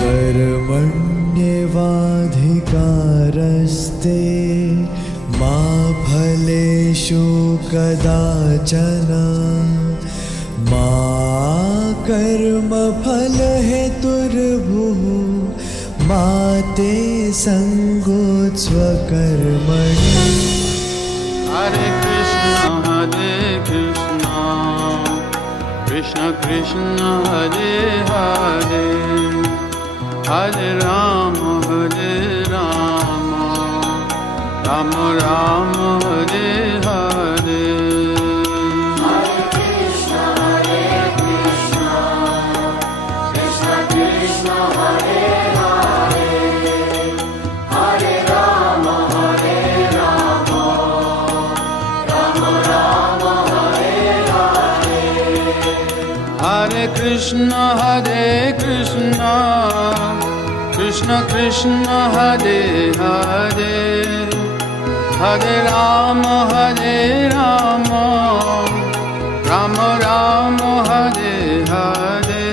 कर्मण्येवाधिकारस्ते मा फलेषु कदाचन मा कर्मफलहेतुर्भुः मा ते सङ्गोत्स्वकर्मणि। Hare Krishna, Krishna Krishna, Hare Hare, Hare Rama, Rama Rama, Hare Hare. Hare Krishna, Krishna Krishna, Hare Hare, Hare Rama, Rama Rama, Hare Hare. Hare Krishna, Krishna Krishna, Hare Hare, Hare Rama, Rama Rama, Hare Hare.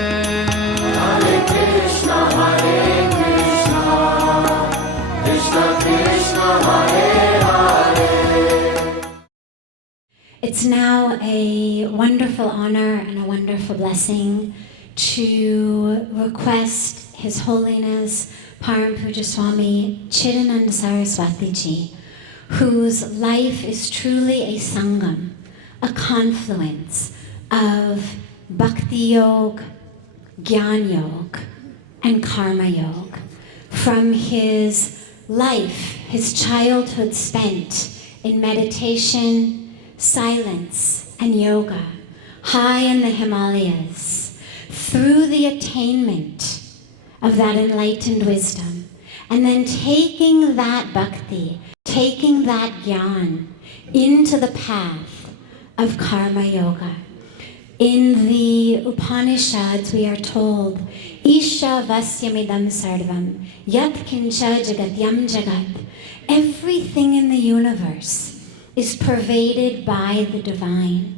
Hare Krishna, Krishna Krishna, Hare Hare. It's now a wonderful honor and a wonderful blessing to request His Holiness Param Puja Swami Chidanand Saraswatiji, whose life is truly a sangam, a confluence of bhakti yoga, jnana yoga, and karma yoga. From his life, his childhood spent in meditation, silence, and yoga, high in the Himalayas, through the attainment of that enlightened wisdom, and then taking that bhakti, taking that jnana into the path of karma yoga. In the Upanishads, we are told, Isha vasyamidam sarvam, yat kincha jagatyam jagat. Everything in the universe is pervaded by the divine.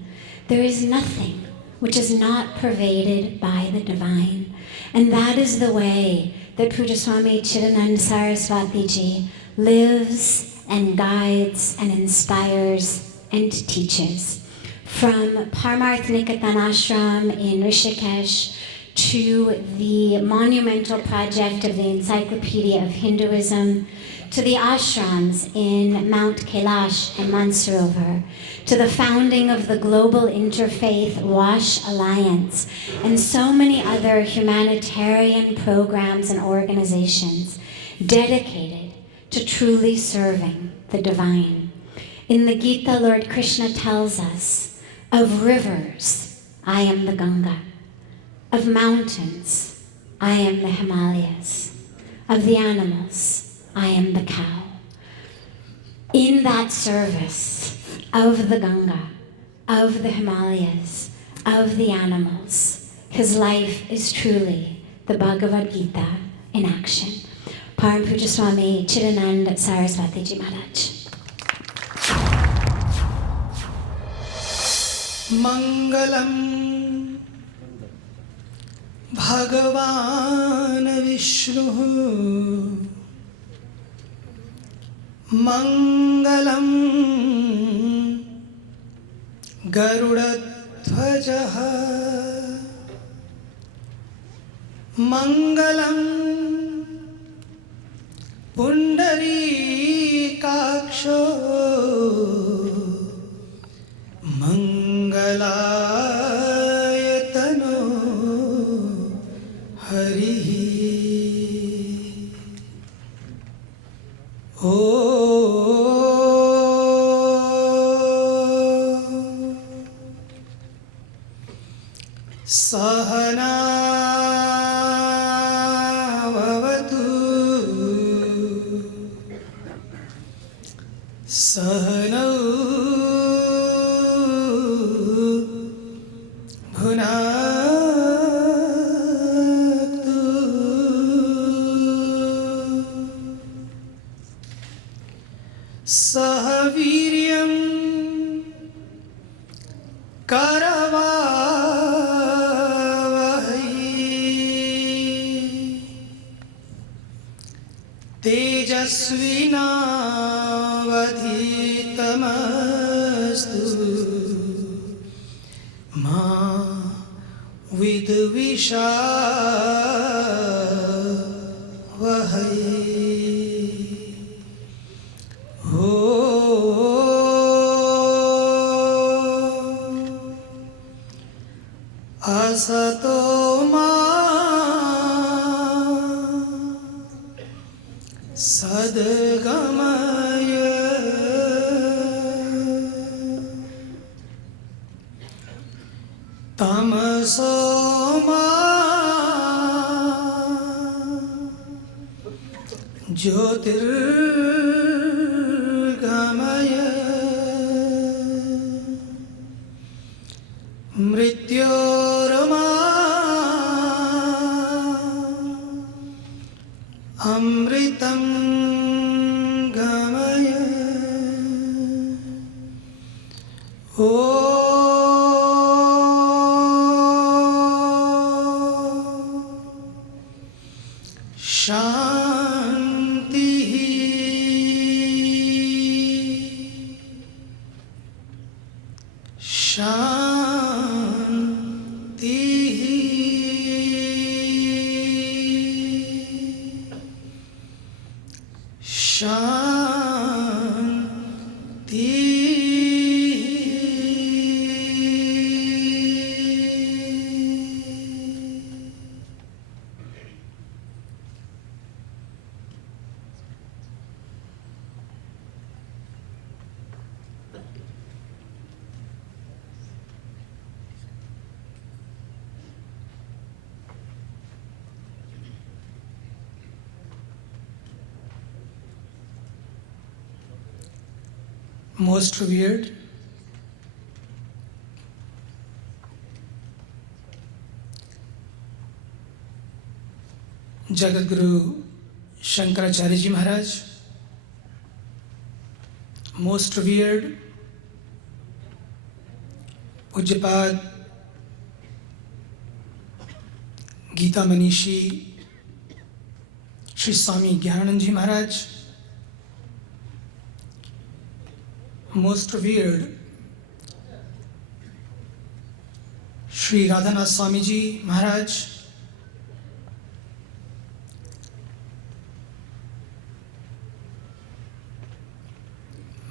There is nothing which is not pervaded by the divine. And that is the way that Puja Swami Chidanand Saraswatiji lives and guides and inspires and teaches. From Parmarth Nikatan Ashram in Rishikesh to the monumental project of the Encyclopedia of Hinduism, to the ashrams in Mount Kailash and Mansarovar, to the founding of the Global Interfaith Wash Alliance, and so many other humanitarian programs and organizations dedicated to truly serving the divine. In the Gita, Lord Krishna tells us, of rivers, I am the Ganga. Of mountains, I am the Himalayas. Of the animals, I am the cow. In that service of the Ganga, of the Himalayas, of the animals, his life is truly the Bhagavad Gita in action. Param Puja Swami Chidanand Saraswatiji Maharaj. Mangalam Bhagavan Vishnu Mangalam Garudathvajaha Mangalam Pundarikaksho Mangalayatano Harihi. Sahana Vavatu Sahana Bhunaktu Sahaviryam Karava तेजस्विनावधीतमस्तु मा विद्विषावहै असतो मा सद्गमय तमसो मा ज्योतिर्गमय मृत्योर्मा अमृतं गमय ओ शांति शांति शांति Most revered Jagat Guru Shankaracharya Ji Maharaj, most revered Pujyapad Gita Manishi Shri Swami Chidanand Ji Maharaj, most revered Shri Radhanath Swamiji Maharaj,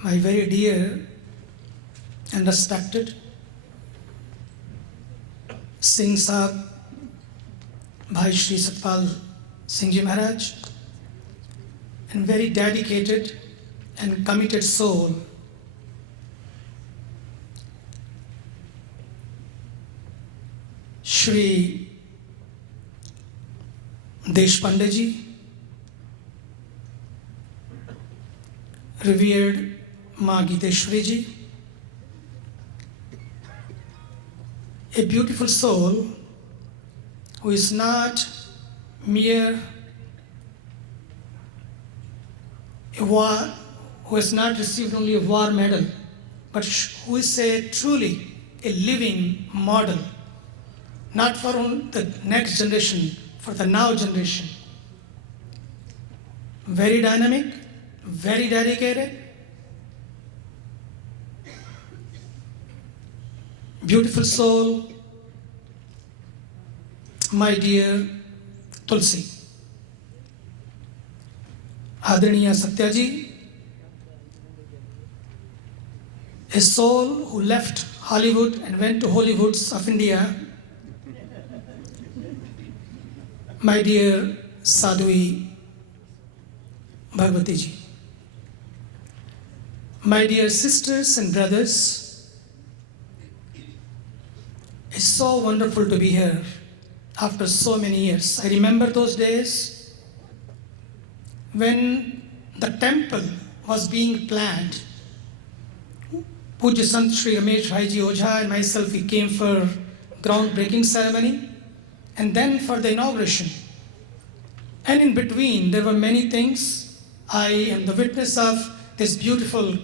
my very dear and respected Singh Sahib Bhai Shri Satpal Singh Ji Maharaj, and very dedicated and committed soul Shri Deshpande Ji, revered Ma Giteshwari Ji, a beautiful soul who is not mere who has not received only a war medal, but who is truly a living model, not for the next generation, for the now generation. Very dynamic, very dedicated, beautiful soul, my dear Tulsi. Adharaniya Satya Ji, a soul who left Hollywood and went to Hollywoods of India. My dear Sadhvi Bhagavati Ji, my dear sisters and brothers, it's so wonderful to be here after so many years. I remember those days when the temple was being planned. Pujya Sant Shri Ramesh Bhaiji Ojha and myself, we came for groundbreaking ceremony and then for the inauguration. And in between, there were many things. I am the witness of this beautiful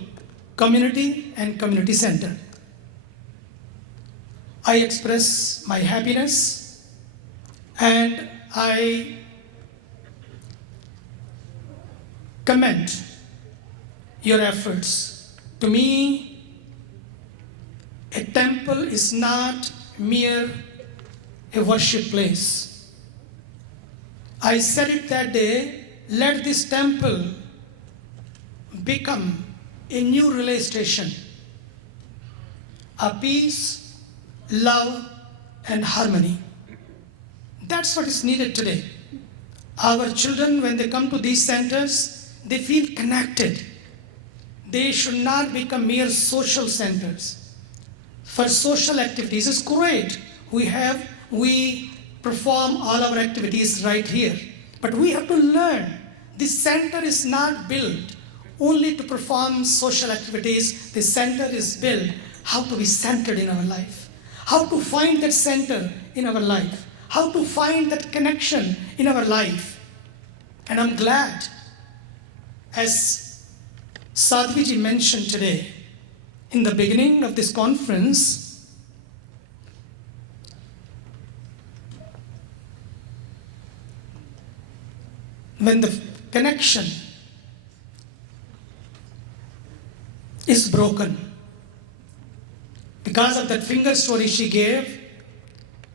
community and community center. I express my happiness and I commend your efforts. To me, a temple is not mere a worship place. I said it that day, let this temple become a new relay station, a peace, love, and harmony. That's what is needed today. Our children, when they come to these centers, they feel connected. They should not become mere social centers. For social activities, it's great. We perform all our activities right here. But we have to learn. This center is not built only to perform social activities. The center is built how to be centered in our life, how to find that center in our life, how to find that connection in our life. And I'm glad, as Sadhviji mentioned today, in the beginning of this conference, when the connection is broken, because of that finger story she gave,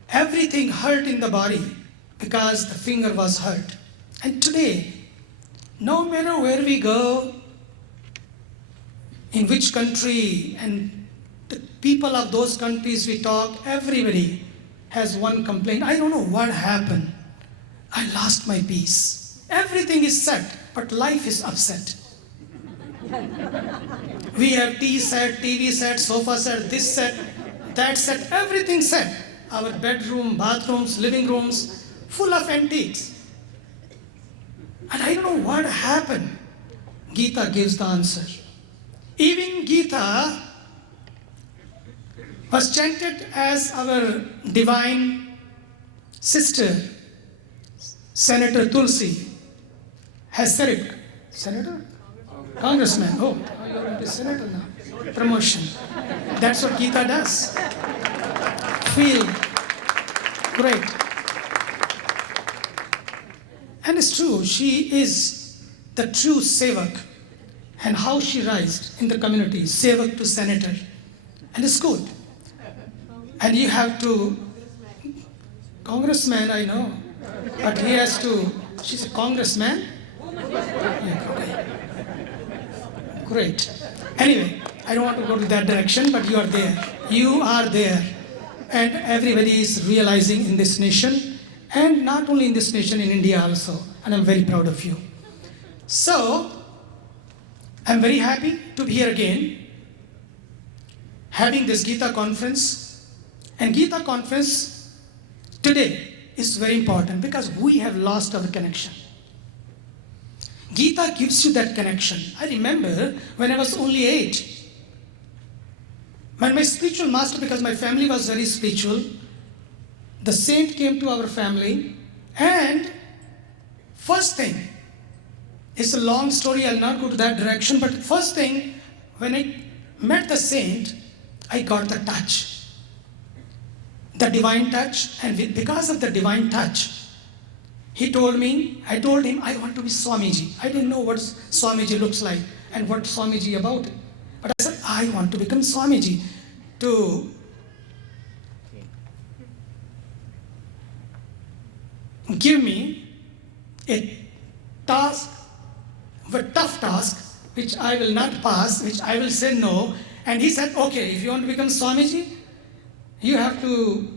everything hurt in the body because the finger was hurt. And today, no matter where we go, in which country, and the people of those countries we talk, everybody has one complaint. I don't know what happened. I lost my peace. Everything is set, but life is upset. We have tea set, TV set, sofa set, this set, that set, everything set. Our bedroom, bathrooms, living rooms, full of antiques. And I don't know what happened. Gita gives the answer. Even Gita was chanted as our divine sister, Senator Tulsi, has said it. Senator? Congressman. Oh, you're into senator now. Promotion. That's what Gita does. Feel great. And it's true, she is the true sevak. And how she rised in the community, sevak to senator. And it's good. And you have to, congressman, I know, but he has to, she's a congressman? Yeah, okay. Great. Anyway, I don't want to go to that direction, but you are there. You are there. And everybody is realizing in this nation, and not only in this nation, in India also. And I'm very proud of you. So, I'm very happy to be here again, having this Gita conference. And Gita conference today is very important because we have lost our connection. Gita gives you that connection. I remember when I was only 8, when my spiritual master, because my family was very spiritual, the saint came to our family, and first thing, it's a long story, I'll not go to that direction, but first thing, when I met the saint, I got the touch, the divine touch, and because of the divine touch, I told him, I want to be Swamiji. I didn't know what Swamiji looks like and what Swamiji about it. But I said, I want to become Swamiji to give me a task, a tough task, which I will not pass, which I will say no. And he said, okay, if you want to become Swamiji, you have to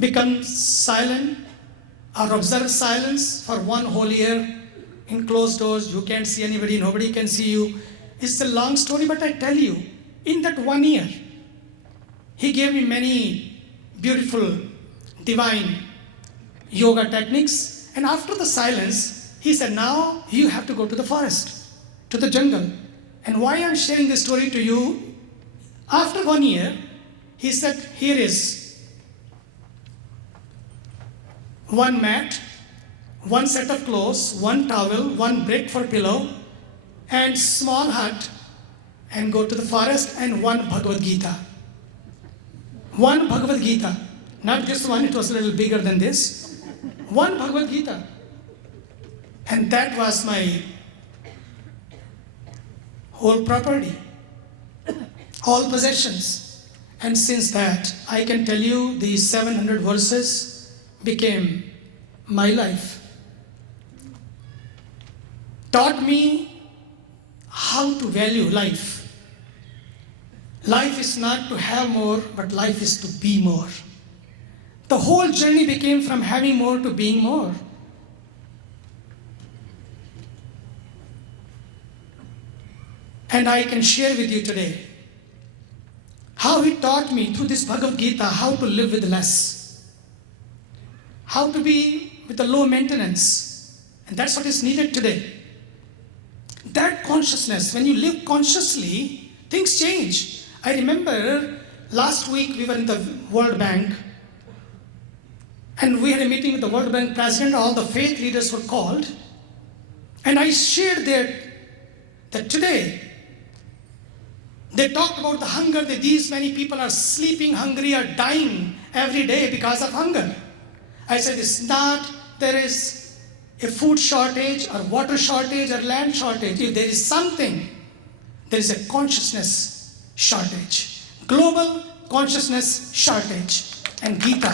become silent or observe silence for 1 whole year in closed doors. You can't see anybody, nobody can see you. It's a long story, but I tell you, in that 1 year, he gave me many beautiful, divine yoga techniques. And after the silence, he said, now you have to go to the forest, to the jungle. And why I'm sharing this story to you, after 1 year, he said, here is 1 mat, 1 set of clothes, 1 towel, 1 brick for pillow, and small hut, and go to the forest, and 1 Bhagavad Gita. 1 Bhagavad Gita. Not this one, it was a little bigger than this. 1 Bhagavad Gita. And that was my whole property, all possessions. And since that, I can tell you these 700 verses became my life. Taught me how to value life. Life is not to have more, but life is to be more. The whole journey became from having more to being more. And I can share with you today how he taught me through this Bhagavad Gita how to live with less, how to be with a low maintenance. And that's what is needed today. That consciousness, when you live consciously, things change. I remember last week we were in the World Bank and we had a meeting with the World Bank president. All the faith leaders were called, and I shared that today they talked about the hunger, that these many people are sleeping hungry, are dying every day because of hunger. I said it's not there is a food shortage or water shortage or land shortage. If there is something, there is a consciousness shortage, global consciousness shortage. And Gita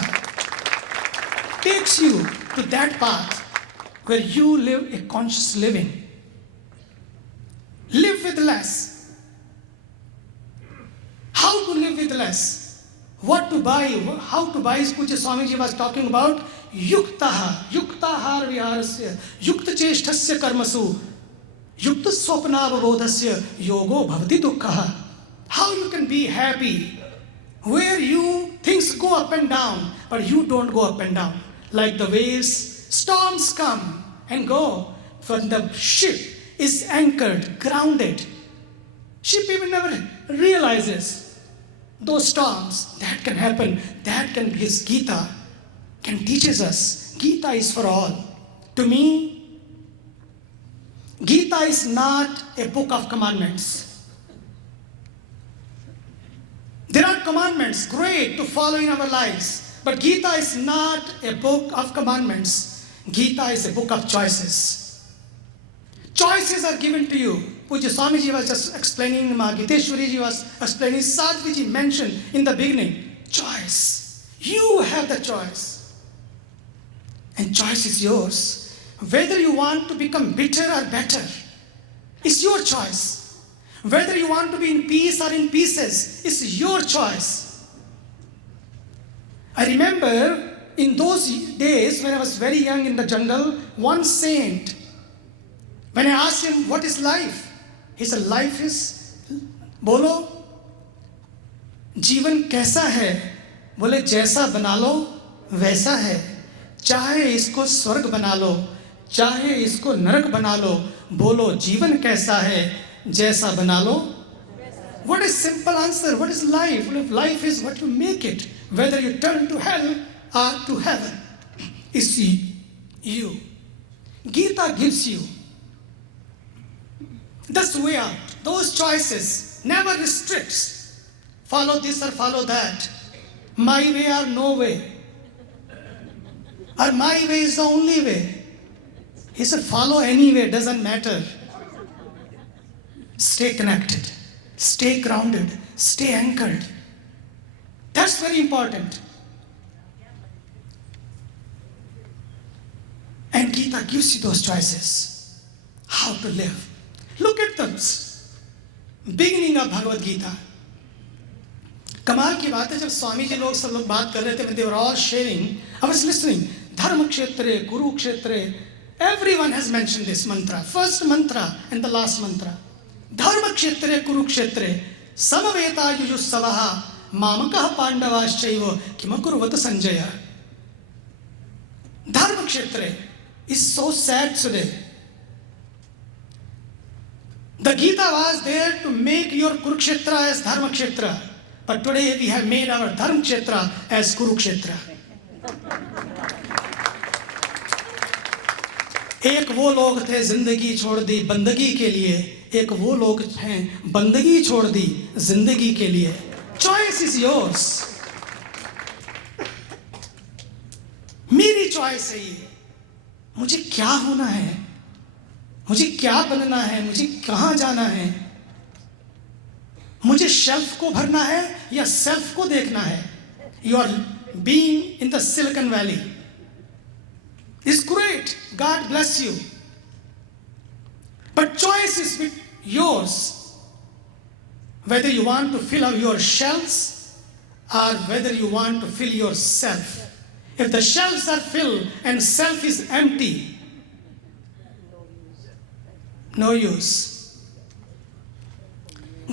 takes you to that path where you live a conscious living. Live with less. How to live with less? What to buy? How to buy? Puja Swamiji was talking about yuktahar viharasya, yukta cheshtasya karmasu, yukta swapnavabodhasya yogo bhavati dukkha. How you can be happy where things go up and down, but you don't go up and down. Like the waves, storms come and go, but the ship is anchored, grounded. Ship even never realizes those storms that can happen. That can be Gita, can teaches us. Gita is for all. To me, Gita is not a book of commandments. There are commandments, great, to follow in our lives. But Gita is not a book of commandments. Gita is a book of choices. Choices are given to you. Puja Swamiji was just explaining, Giteshwariji was explaining, Saraswatiji mentioned in the beginning, choice. You have the choice. And choice is yours. Whether you want to become bitter or better, it's your choice. Whether you want to be in peace or in pieces, it's your choice. I remember in those days when I was very young in the jungle, one saint, when I asked him, what is life? He said, life is, bolo, जीवन कैसा है? बोले जैसा बना लो वैसा है. चाहे इसको स्वर्ग बना लो, चाहे इसको नरक बना लो, बोलो जीवन कैसा है? जैसा बना लो. What is simple answer? What is life? Life is what you make it. Whether you turn to hell or to heaven, it's you. Gita gives you. That's the way out. Those choices never restricts. Follow this or follow that. My way or no way. Or my way is the only way. He said, follow any way, doesn't matter. Stay connected. Stay grounded. Stay anchored. That's very important. And Gita gives you those choices. How to live. Look at the beginning of Bhagavad Gita. कमाल की बात है, जब स्वामी जी लोग सब लोग बात कर रहे थे, when they were all sharing, I was listening. Dharma kshetre, Kuru kshetre, everyone has mentioned this mantra. First mantra and the last mantra. Dharma kshetre, Kuru kshetre, samaveta yujusavaha, mamakah pandavaschaiva, kimakurvata sanjaya. Dharma kshetre is so sad today. The Gita was there to make your Kurukshetra as Dharma Kshetra. But today we have made our Dharma Kshetra as Kurukshetra. एक वो लोग थे जिंदगी छोड़ दी बंदगी के लिए, एक वो लोग हैं बंदगी छोड़ दी जिंदगी के लिए. Choice is yours. मेरी choice है ये. मुझे क्या होना है? मुझे क्या बनना है, मुझे कहाँ जाना है, मुझे शेल्फ को भरना है या सेल्फ को देखना है. You are being in the Silicon Valley. It's great. God bless you. But choice is with yours. Whether you want to fill up your shelves or whether you want to fill yourself. If the shelves are filled and self is empty, no use.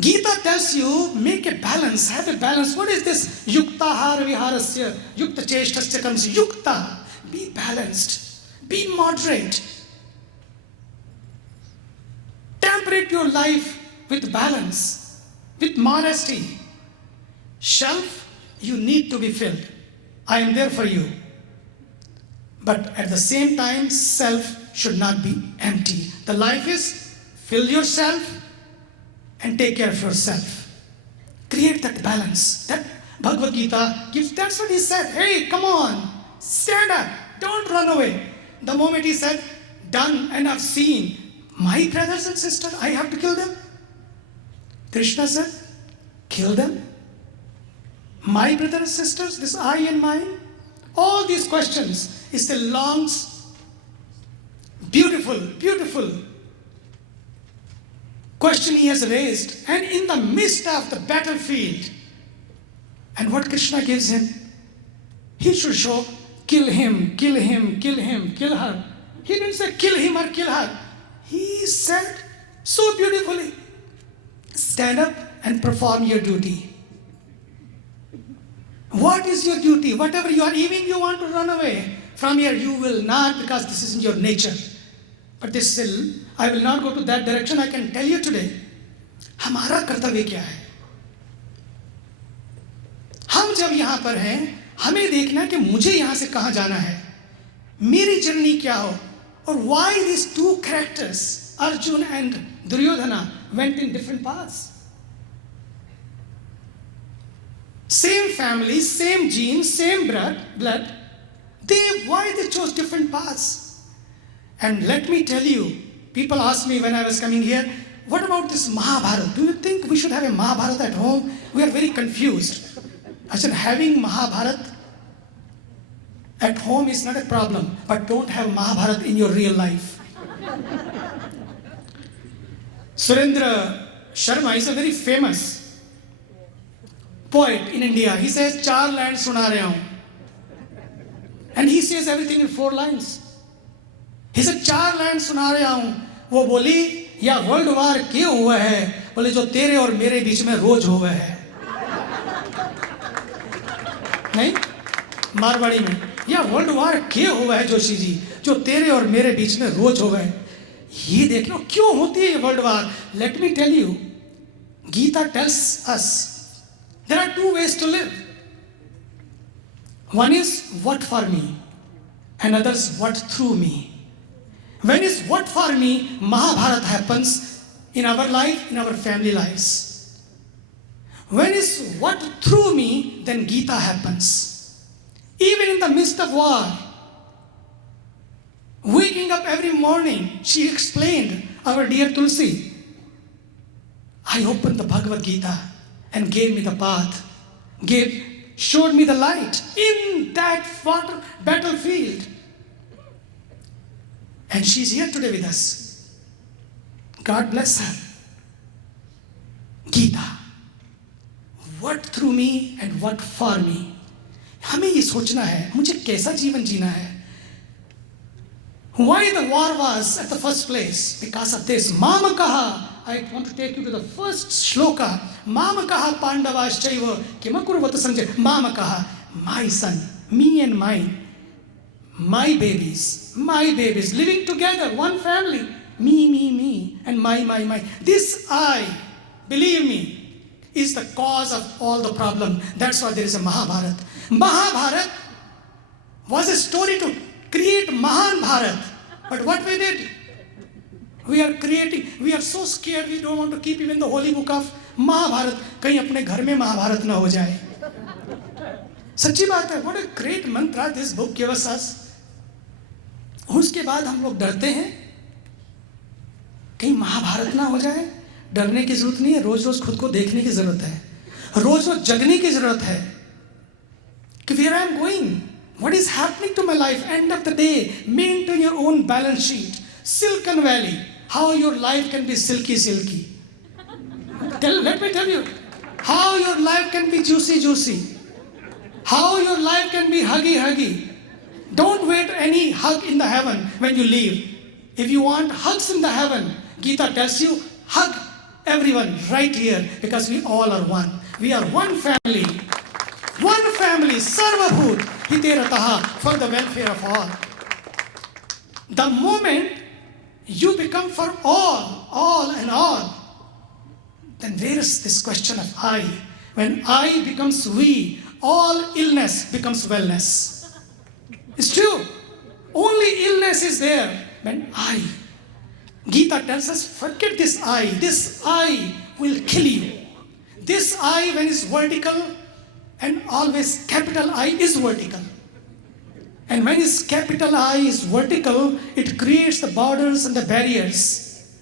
Gita tells you, make a balance, have a balance. What is this? Yuktahar viharasya, yukta cheshtasya comes. Yukta, be balanced, be moderate. Temperate your life with balance, with modesty. Shelf, you need to be filled. I am there for you. But at the same time, self should not be empty. The life is, fill yourself and take care of yourself. Create that balance. That Bhagavad Gita gives, that's what he said. Hey, come on, stand up, don't run away. The moment he said, done and I've seen my brothers and sisters, I have to kill them. Krishna said, kill them. My brothers and sisters, this I and mine. All these questions is the long, beautiful, beautiful question he has raised, and in the midst of the battlefield. And what Krishna gives him? He should show, kill him, kill him, kill him, kill her. He didn't say kill him or kill her. He said so beautifully, stand up and perform your duty. What is your duty? Whatever you are, even you want to run away from here, you will not, because this is in your nature. But this is, I will not go to that direction. I can tell you today, हमारा कर्तव्य क्या है? हम जब यहाँ पर हैं, हमें देखना है कि मुझे यहाँ से कहाँ जाना है, मेरी जर्नी क्या हो, और why these two characters, Arjun and Duryodhana, went in different paths. Same family, same genes, same blood. Why they chose different paths? And let me tell you, people asked me when I was coming here, what about this Mahabharata? Do you think we should have a Mahabharata at home? We are very confused. I said, having Mahabharata at home is not a problem, but don't have Mahabharata in your real life. Surendra Sharma is a very famous poet in India. He says, 4 lines suna raha hu. And he says everything in 4 lines. He said, 4 lines suna raha hu. वो बोली, या world war क्यों हुआ है? बोले, जो तेरे और मेरे बीच में रोज हुआ है. नहीं, मारवाड़ी में, या वर्ल्ड वार क्यों हुआ है जोशी जी, जो तेरे और मेरे बीच में रोज हुआ है. ये देख लो क्यों होती है world war. Let me tell you, Gita tells us there are 2 ways to live. One is what for me, and others what through me. When is what for me, Mahabharata happens in our life, in our family lives. When is what through me, then Gita happens. Even in the midst of war, waking up every morning, she explained, our dear Tulsi, I opened the Bhagavad Gita and gave me the path, showed me the light in that battlefield. And she's here today with us. God bless her. Gita. What through me and what for me. हमें ये सोचना है, मुझे कैसा जीवन जीना है. Why the war was at the first place? Because of this. Mamakaha. I want to take you to the first shloka. Mamakaha pandavaschaiva kimakurvata sanjay. Mamakaha, my son, me and mine. My babies, living together, one family. Me, and my. This I, believe me, is the cause of all the problem. That's why there is a Mahabharata. Mahabharata was a story to create Mahan Bharat. But what we did? We are so scared, we don't want to keep even the holy book of Mahabharata. कहीं अपने घर में महाभारत ना हो जाए. सच्ची बात है. What a great mantra this book gives us. उसके बाद हम लोग डरते हैं. कहीं महाभारत ना हो जाए। डरने की जरूरत नहीं है, रोज रोज खुद को देखने की जरूरत है, रोज रोज जगने की जरूरत है कि where I am going, what is happening to my life. End of the day, maintain your own balance sheet. Silicon Valley, how your life can be silky. Let me tell you, how your life can be juicy. How your life can be huggy. Don't wait any hug in the heaven when you leave. If you want hugs in the heaven, Gita tells you, hug everyone right here, because we all are one. We are one family. One family, sarvabhut hiterataha, for the welfare of all. The moment you become for all and all, then where is this question of I? When I becomes we, all illness becomes wellness. It's true. Only illness is there when I. Gita tells us, forget this I. This I will kill you. This I, when it's vertical, and always capital I is vertical. And when it's capital I is vertical, it creates the borders and the barriers.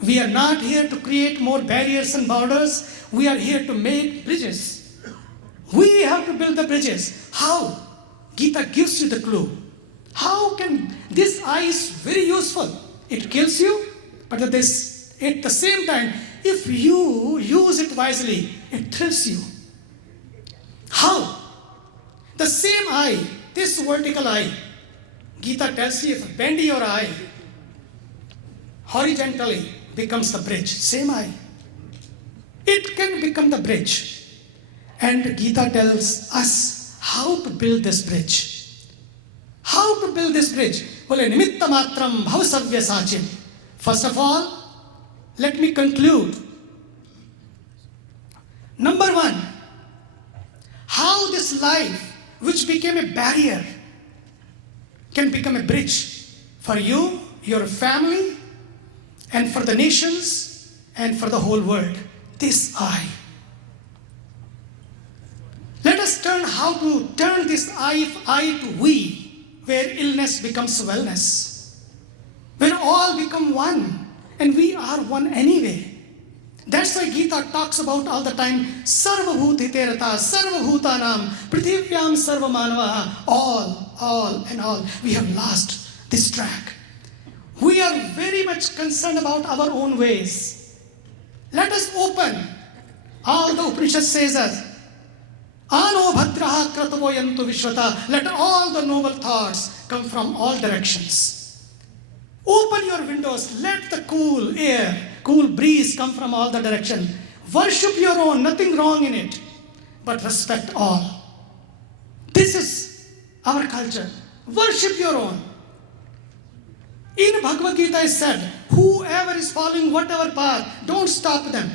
We are not here to create more barriers and borders. We are here to make bridges. We have to build the bridges. How? Gita gives you the clue. How can this I is very useful. It kills you, but at the same time, if you use it wisely, it thrills you. How? The same eye, this vertical eye, Gita tells you, if you bend your eye horizontally, becomes the bridge. Same eye. It can become the bridge. And Gita tells us how to build this bridge. How to build this bridge? Bole nimitta matram bhavasavya sachim. First of all, let me conclude. Number one, how this life, which became a barrier, can become a bridge for you, your family, and for the nations, and for the whole world. This I. Let us how to turn this I to we, where illness becomes wellness. When all become one, and we are one anyway. That's why Gita talks about all the time, Sarvabhut hiterata, Sarvabhutanam, Prithivyam Sarvamanavaha, all and all. We have lost this track. We are very much concerned about our own ways. Let us open. All the Upanishad says us, Ano bhadraha kratavoyantu vishwata. Let all the noble thoughts come from all directions. Open your windows, let the cool air, cool breeze come from all the direction. Worship your own, nothing wrong in it, but respect all. This is our culture. Worship your own. In Bhagavad Gita is said, whoever is following whatever path, don't stop them.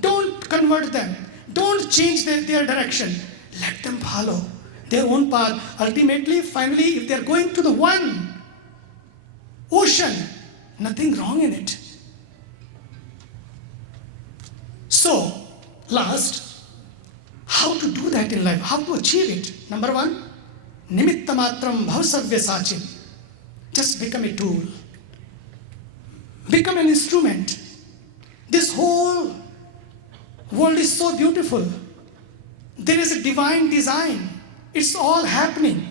Don't convert them. Don't change their direction. Let them follow their own path. Ultimately, finally, if they are going to the one ocean, nothing wrong in it. So, last, how to do that in life? How to achieve it? Number one, nimitta matram bhavasavya sachim. Just become a tool. Become an instrument. This whole world is so beautiful. There is a divine design. It's all happening.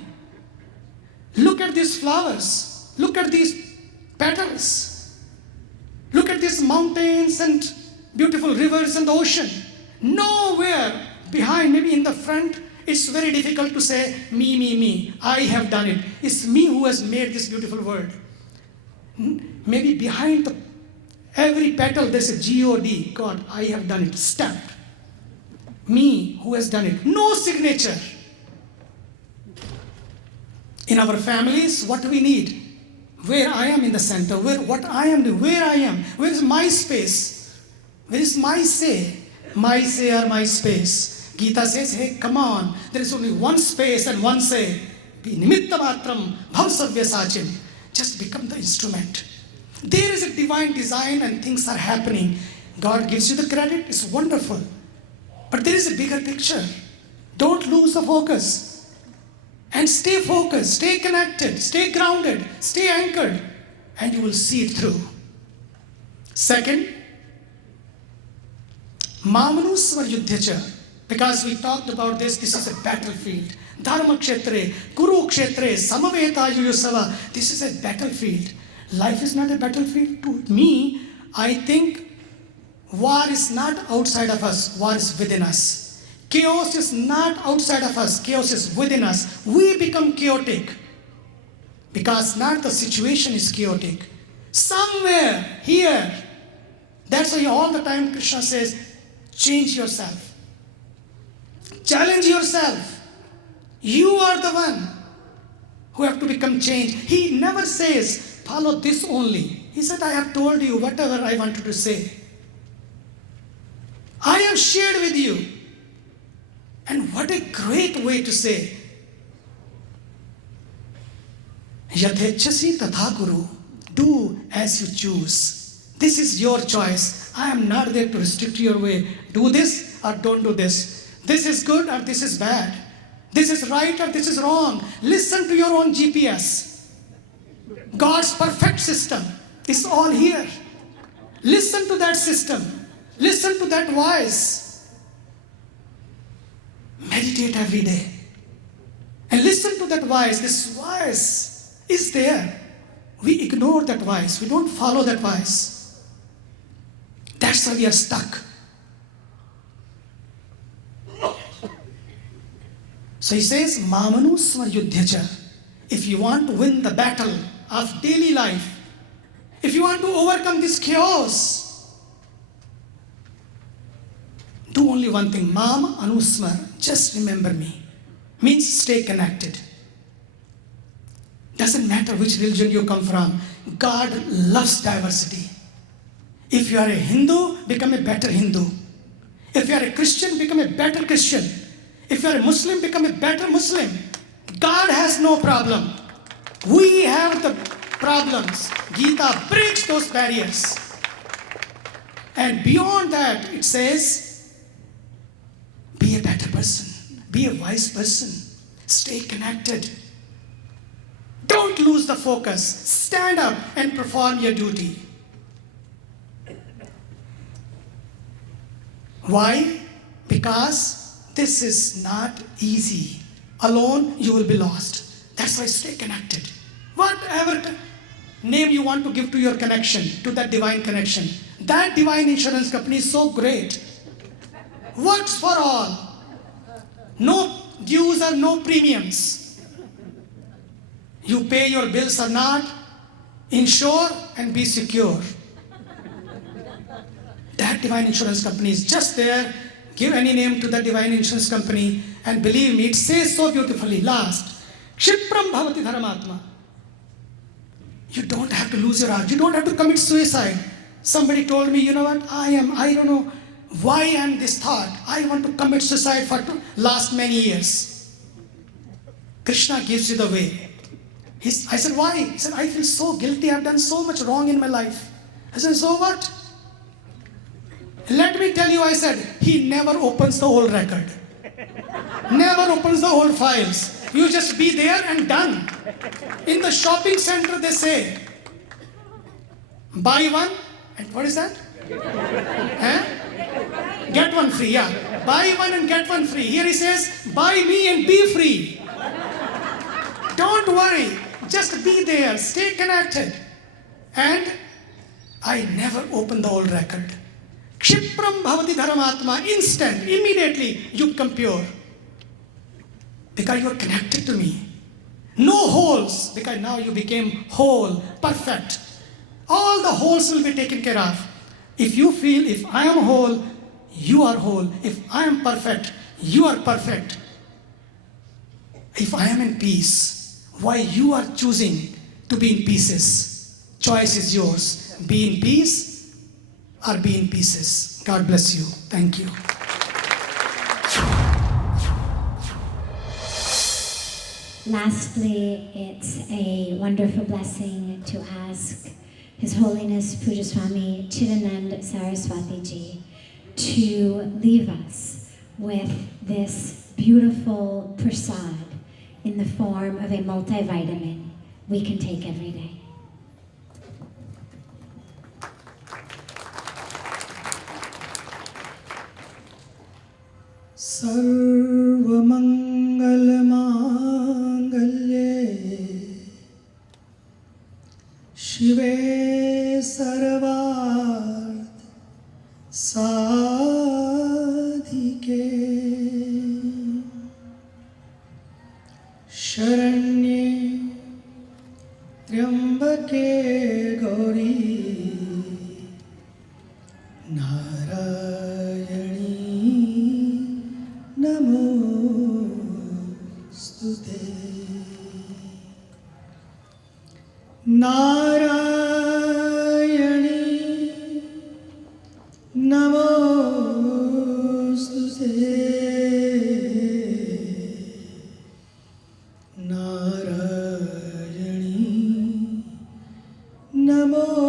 Look at these flowers. Look at these petals. Look at these mountains and beautiful rivers and the ocean. Nowhere behind, maybe in the front, it's very difficult to say, me. I have done it. It's me who has made this beautiful world. Maybe behind every petal there's a God. God, I have done it. Stamped. Me who has done it. No signature. In our families, what do we need? Where I am in the center, what I am doing, where I am, where is my space? Where is my say? My say or my space. Gita says, hey, come on, there is only one space and one say. Be nimitta matram bhavasavya sachim. Just become the instrument. There is a divine design and things are happening. God gives you the credit, it's wonderful. But there is a bigger picture. Don't lose the focus. And stay focused, stay connected, stay grounded, stay anchored, and you will see it through. Second, Mamanusvar Yuddhacha. Because we talked about this is a battlefield. Dharma Kshetre, Kuru Kshetre, Samaveta Yusava. This is a battlefield. Life is not a battlefield. To me, I think war is not outside of us, war is within us. Chaos is not outside of us, chaos is within us. We become chaotic because not the situation is chaotic. Somewhere here, that's why all the time Krishna says, change yourself. Challenge yourself. You are the one who have to become changed. He never says, follow this only. He said, I have told you whatever I wanted to say. I have shared with you. And what a great way to say. Yadhechasi tatha kuru. Do as you choose. This is your choice. I am not there to restrict your way. Do this or don't do this. This is good or this is bad. This is right or this is wrong. Listen to your own GPS. God's perfect system is all here. Listen to that system. Listen to that voice. Meditate every day. And listen to that voice. This voice is there. We ignore that voice. We don't follow that voice. That's why we are stuck. So he says, Mamanusvar Yuddhacha. If you want to win the battle of daily life, if you want to overcome this chaos, do only one thing. Mam Anusmar. Just remember me. Means stay connected. Doesn't matter which religion you come from. God loves diversity. If you are a Hindu, become a better Hindu. If you are a Christian, become a better Christian. If you are a Muslim, become a better Muslim. God has no problem. We have the problems. Gita breaks those barriers. And beyond that, it says, be a better person. Be a wise person. Stay connected. Don't lose the focus. Stand up and perform your duty. Why? Because this is not easy. Alone, you will be lost. That's why stay connected. Whatever name you want to give to your connection, to that divine connection, that divine insurance company is so great. Works for all. No dues or no premiums. You pay your bills or not, insure and be secure. That divine insurance company is just there. Give any name to the divine insurance company, and believe me, it says so beautifully. Last, Kshipram bhavati dharmatma. You don't have to lose your heart. You don't have to commit suicide. Somebody told me, you know what, I don't know why I'm this thought. I want to commit suicide for last many years. Krishna gives you the way. I said, why? He said, I feel so guilty. I've done so much wrong in my life. I said, so what? Let me tell you, I said, he never opens the whole record. Never opens the whole files. You just be there and done. In the shopping center, they say, buy one, and what is that? Get one free, yeah. Buy one and get one free. Here he says, buy me and be free. Don't worry. Just be there. Stay connected. And I never open the old record. Kshipram bhavati dharmatma. Instant, immediately you become pure. Because you are connected to me. No holes, because now you became whole, perfect. All the holes will be taken care of. If you feel, if I am whole, you are whole. If I am perfect, you are perfect. If I am in peace, why you are choosing to be in pieces? Choice is yours. Be in peace or be in pieces. God bless you. Thank you. Lastly, it's a wonderful blessing to ask His Holiness Puja Swami Chidanand Saraswatiji to leave us with this beautiful prasad in the form of a multivitamin we can take every day. शरण्ये त्र्यंबके गौरी नारायणी नमोस्तुते नारायणी नमोस्तुते नारायणी नमोस्तुते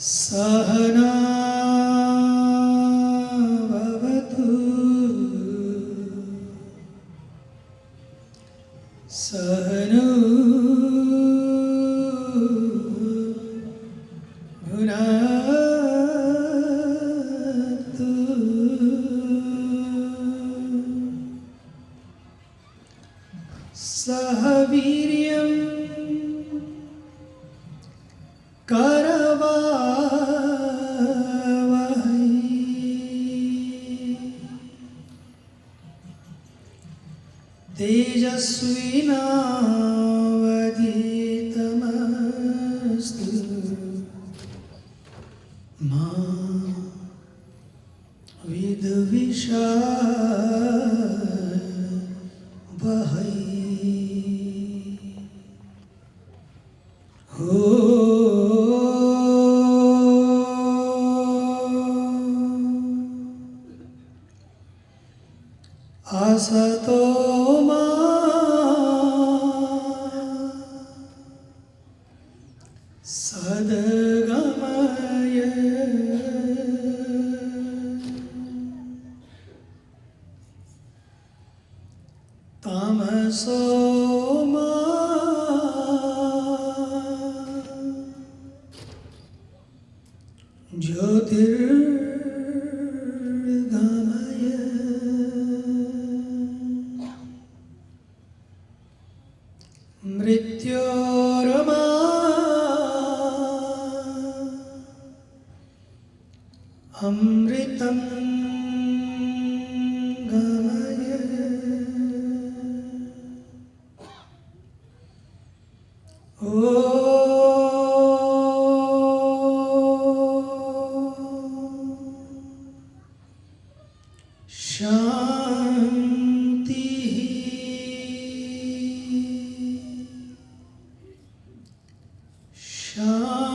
सहना भवतु सहनो भुनक्तु सह वीर्यं करवावहै तेजस्विनावधीतमस्तु मा विद्विषावहै असतो मा सद्गमय तमसो मा ज्योतिर्गमय मृत्योर्मा अमृतं गमय शांति शांति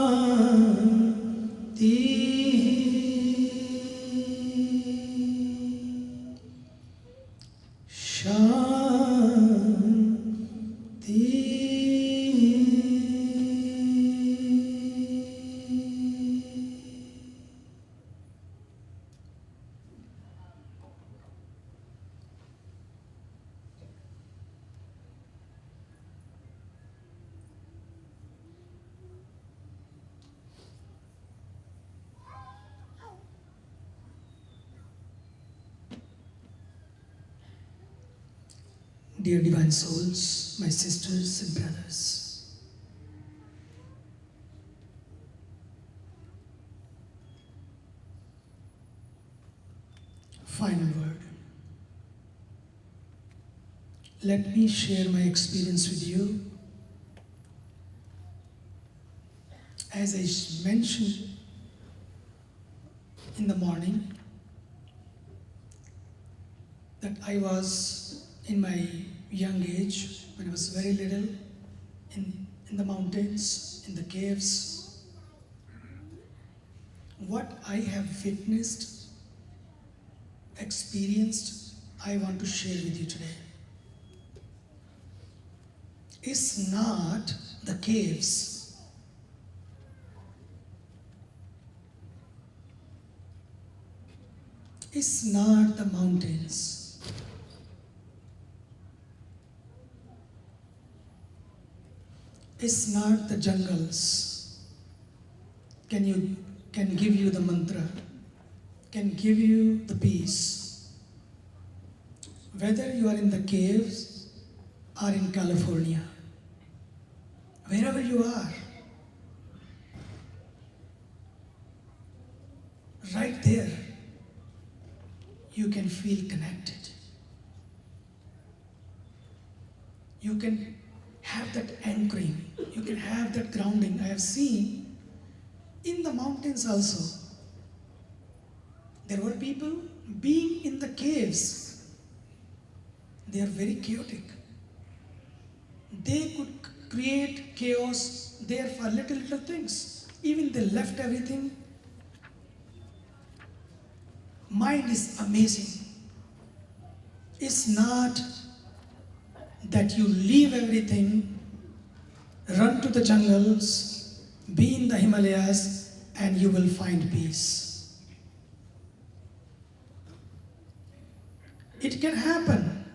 Dear divine souls, my sisters and brothers, final word. Let me share my experience with you. As I mentioned in the morning, that I was in my young age, when I was very little, in the mountains, in the caves. What I have witnessed, experienced, I want to share with you today. It's not the caves. It's not the mountains. It's not the jungles. Can give you the mantra, can give you the peace. Whether you are in the caves or in California, wherever you are, right there, you can feel connected. You can have that anchoring. You can have that grounding. I have seen in the mountains also, there were people being in the caves. They are very chaotic. They could create chaos there for little things. Even they left everything. Mind is amazing. It's not that you leave everything, run to the jungles, be in the Himalayas, and you will find peace. It can happen.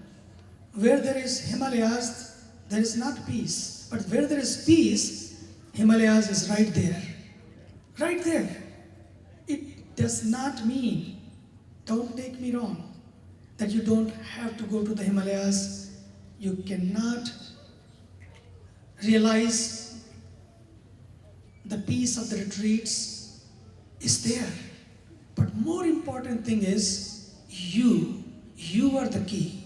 Where there is Himalayas, there is not peace. But where there is peace, Himalayas is right there. Right there. It does not mean, don't take me wrong, that you don't have to go to the Himalayas. You cannot realize the peace of the retreats is there. But more important thing is you are the key.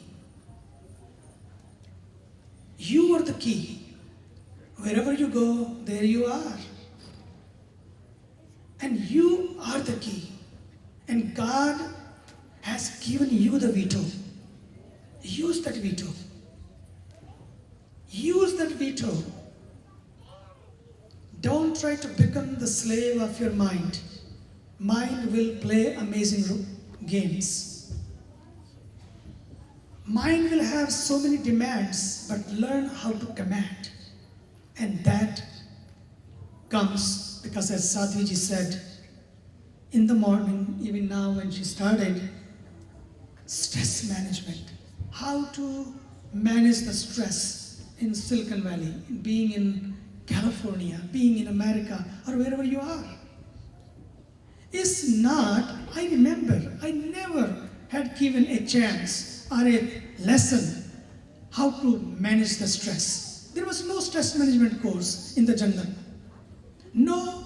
You are the key. Wherever you go, there you are. And you are the key. And God has given you the veto. Use that veto. Use that veto. Don't try to become the slave of your mind. Mind will play amazing games. Mind will have so many demands, but learn how to command. And that comes because, as Swamiji said, in the morning, even now when she started, stress management. How to manage the stress in Silicon Valley, being in California, being in America, or wherever you are. It's not, I remember, I never had given a chance or a lesson how to manage the stress. There was no stress management course in the jungle. No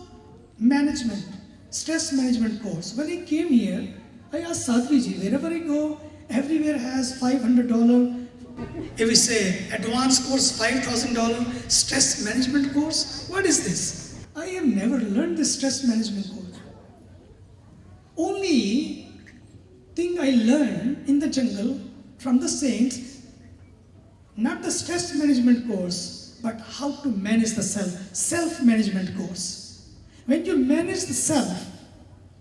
stress management course. When I came here, I asked Swamiji, wherever I go, everywhere has $500. If we say advanced course, $5,000, stress management course, what is this? I have never learned this stress management course. Only thing I learned in the jungle from the saints, not the stress management course, but how to manage the self-management course. When you manage the self,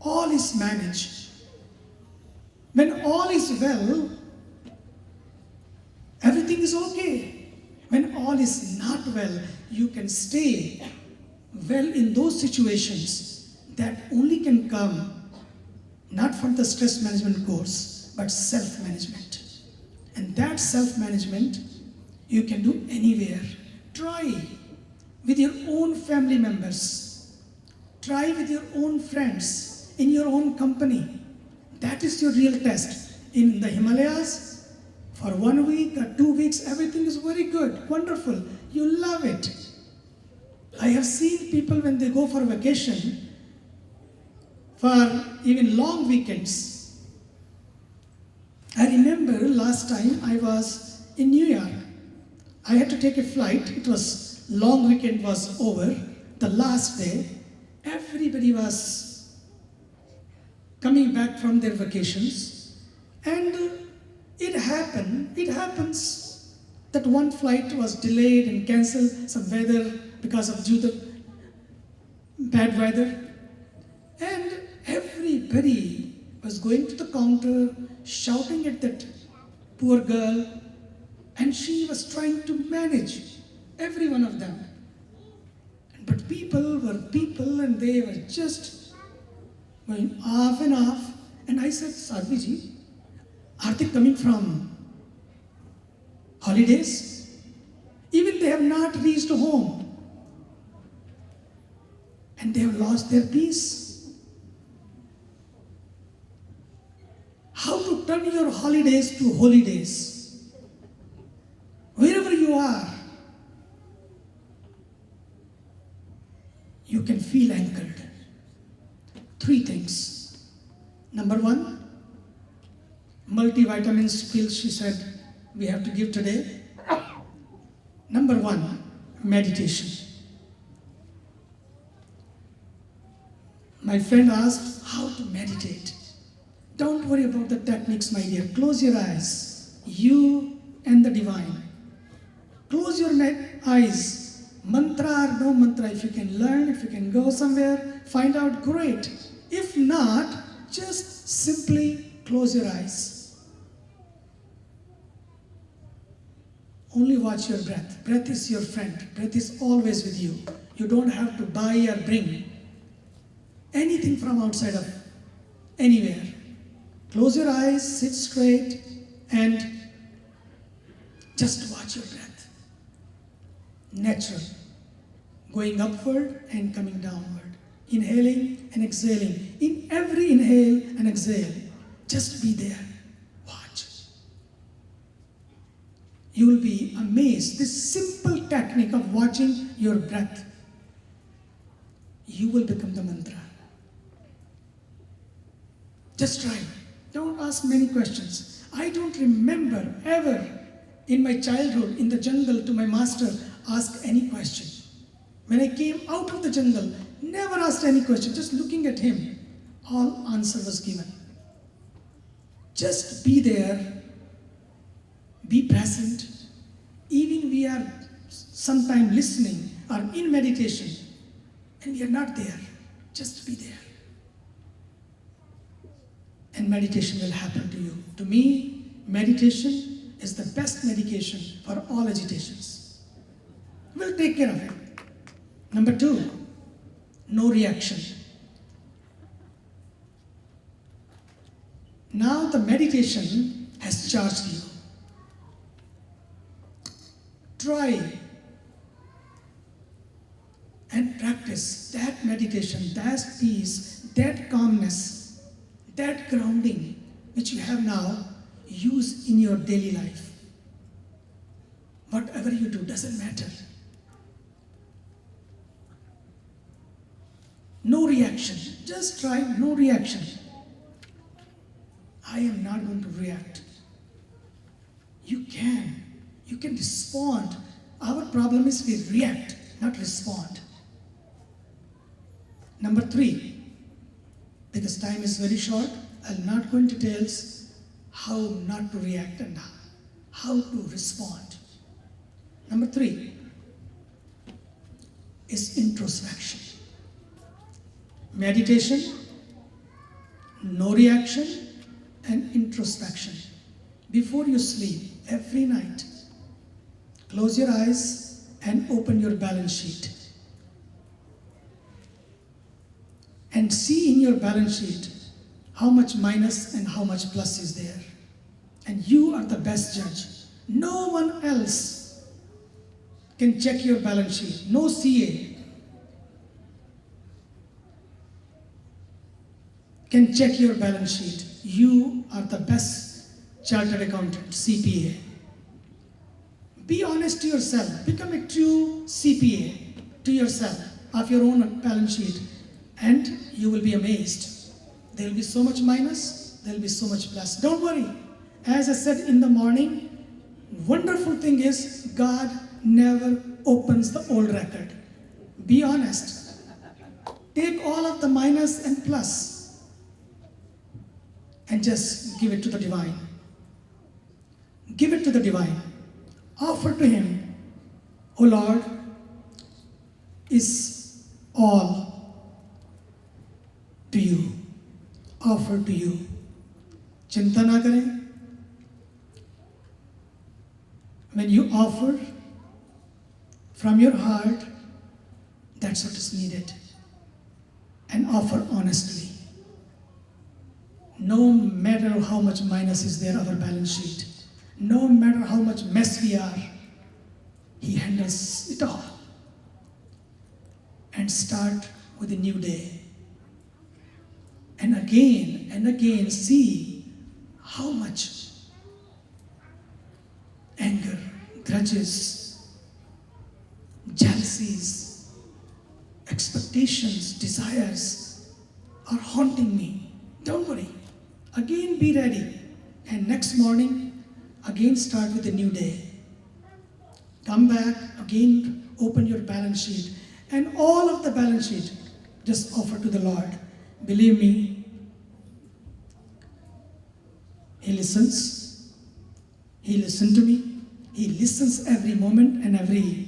all is managed. When all is well, everything is okay. When all is not well, you can stay well in those situations that only can come not from the stress management course, but self-management. And that self-management you can do anywhere. Try with your own family members. Try with your own friends, in your own company. That is your real test. In the Himalayas, for 1 week or 2 weeks, everything is very good, wonderful. You love it. I have seen people when they go for vacation, for even long weekends. I remember last time I was in New York. I had to take a flight. It was long weekend was over. The last day, everybody was coming back from their vacations, and it happens that one flight was delayed and cancelled, some weather, because of due to bad weather. And everybody was going to the counter, shouting at that poor girl, and she was trying to manage every one of them. But people were people, and they were just going off and off. And I said, Swamiji, are they coming from holidays? Even they have not reached home. And they have lost their peace. How to turn your holidays to holy days? Wherever you are, you can feel anchored. 3 things. Number 1, multivitamins pills she said we have to give today. Number 1, meditation. My friend asked how to meditate. Don't worry about the techniques, my dear. Close your eyes. You and the divine. Close your eyes. Mantra or no mantra, if you can learn, if you can go somewhere, find out, great. If not, just simply close your eyes. Only watch your breath. Breath is your friend. Breath is always with you. You don't have to buy or bring anything from outside of anywhere. Close your eyes, sit straight, and just watch your breath. Natural. Going upward and coming downward. Inhaling and exhaling. In every inhale and exhale, just be there. Watch. You will be amazed. This simple technique of watching your breath, you will become the mantra. Just try. Don't ask many questions. I don't remember ever in my childhood in the jungle to my master ask any question. When I came out of the jungle, never asked any question, just looking at him, all answer was given. Just be there, be present. Even we are sometime listening or in meditation and we are not there, just be there. And meditation will happen to you. To me, meditation is the best medication for all agitations. We'll take care of it. Number 2, no reaction. Now the meditation has charged you. Try and practice that meditation, that peace, that calmness, that grounding which you have now, use in your daily life. Whatever you do doesn't matter. No reaction. Just try no reaction. I am not going to react. You can respond. Our problem is we react, not respond. Number 3, because time is very short, I'm not going to tell how not to react and how to respond. Number 3 is introspection. Meditation, no reaction, and introspection. Before you sleep, every night, close your eyes and open your balance sheet. And see in your balance sheet how much minus and how much plus is there. And you are the best judge. No one else can check your balance sheet. No CA can check your balance sheet. You are the best chartered accountant, CPA. Be honest to yourself. Become a true CPA to yourself of your own balance sheet. And you will be amazed. There will be so much minus, there will be so much plus. Don't worry. As I said in the morning, wonderful thing is God never opens the old record. Be honest. Take all of the minus and plus and just give it to the divine. Give it to the divine. Offer to him, O Lord, is all to you, offer to you. Chinta na kare. When you offer from your heart, that's what is needed. And offer honestly. No matter how much minus is there on our balance sheet, no matter how much mess we are, he handles it all. And start with a new day. And again see how much anger, grudges, jealousies, expectations, desires are haunting me. Don't worry. Again be ready. And next morning, again start with a new day. Come back, again open your balance sheet. And all of the balance sheet, just offer to the Lord. Believe me, He listens. He listens to me. He listens every moment and every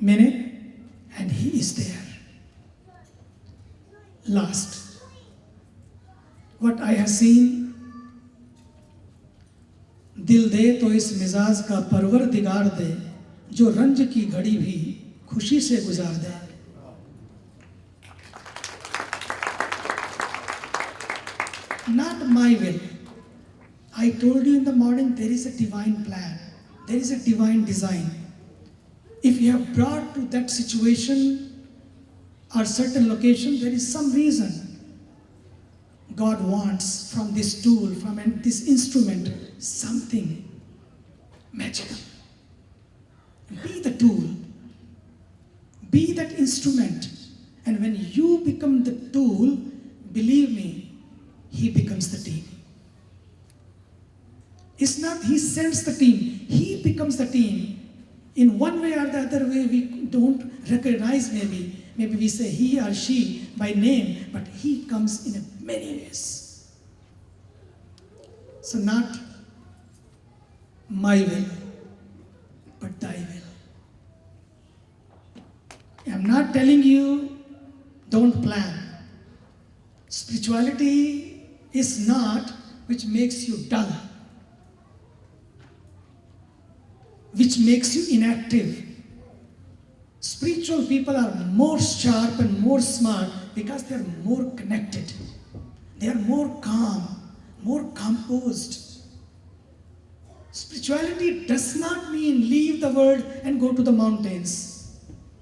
minute, and He is there. Last, what I have seen, दिल दे तो इस मिजाज का परवरदिगार दे, जो रंज की घड़ी भी खुशी से गुजार दे. Not my will. I told you in the morning, there is a divine plan. There is a divine design. If you have brought to that situation or certain location, there is some reason God wants from this tool, from this instrument, something magical. Be the tool. Be that instrument. And when you become the tool, believe me, He becomes the team. It's not He sends the team, He becomes the team. In one way or the other way, we don't recognize maybe we say he or she by name, but He comes in many ways. So not my will, but Thy will. I'm not telling you don't plan. Spirituality is not which makes you dull, which makes you inactive. Spiritual people are more sharp and more smart because they are more connected. They are more calm, more composed. Spirituality does not mean leave the world and go to the mountains.